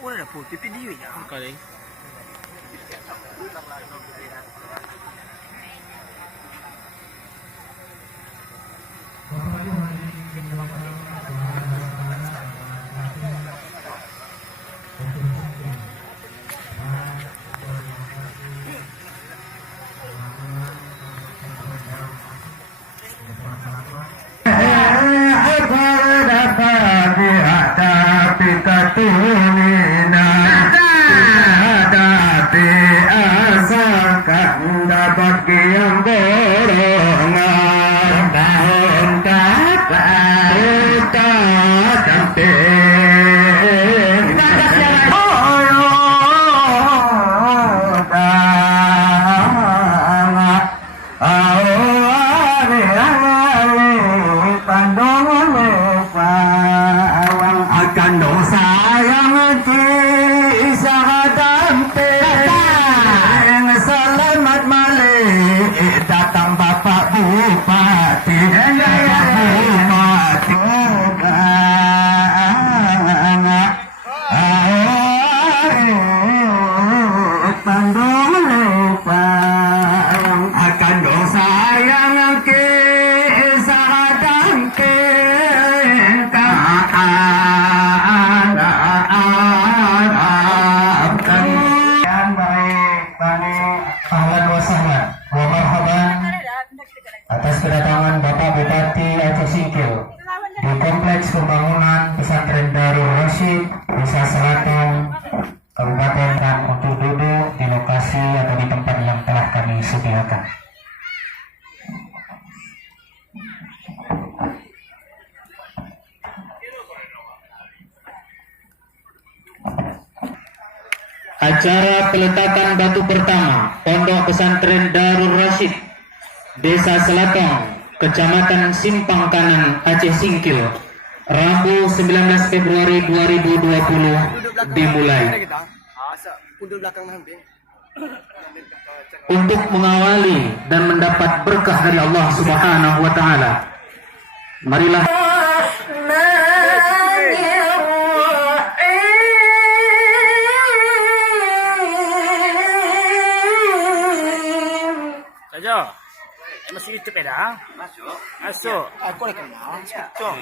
Udah putih video ya kali. Atas kedatangan Bapak Bupati Aceh Singkil di Kompleks Pembangunan Pesantren Darul Rasyid, Desa Selatan, Kabupaten dan untuk duduk di lokasi atau di tempat yang telah kami sediakan. Acara peletakan batu pertama Pondok Pesantren Darul Rasyid, Desa Selatong, Kecamatan Simpang Kanan, Aceh Singkil, Rabu 19 Februari 2020 dimulai. Untuk mengawali dan mendapat berkah dari Allah Subhanahu wa taala, marilah saja. Masih YouTube ya dah? Masuk. Aku nak kenal. Masuk.